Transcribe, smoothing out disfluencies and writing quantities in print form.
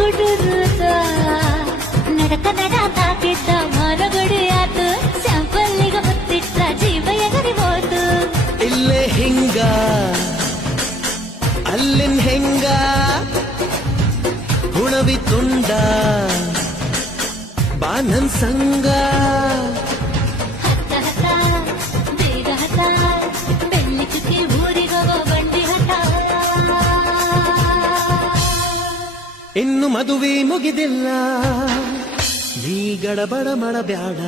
ಗುಡುರುತ ನಡಕ ನಡಾಕಿದ್ದ ಮರಗಡೆ ಆತು ಸ್ಯಾಂಪಲ್ಲಿಗ ಮುತ್ತಿಟ್ಟ ಜೀವ ಎಗರಿ ಹೋತು ಇಲ್ಲೇ ಹಿಂಗ ಅಲ್ಲಿನ್ ಹೆಂಗ ಹುಣವಿ ತುಂಡ ಬಾ ನನ್ ಸಂಗ ಹತ್ತ ಹತ್ತ ಬೇಗ ಹತ್ತ ಬೆಳ್ಳಿ ಚುಕ್ಕಿ ಊರಿಗವ ಬಂಡಿ ಹಠ ಇನ್ನು ಮದುವೆ ಮುಗಿದಿಲ್ಲ ನೀ ಗಡಬಡ ಮಾಡಬ್ಯಾಡ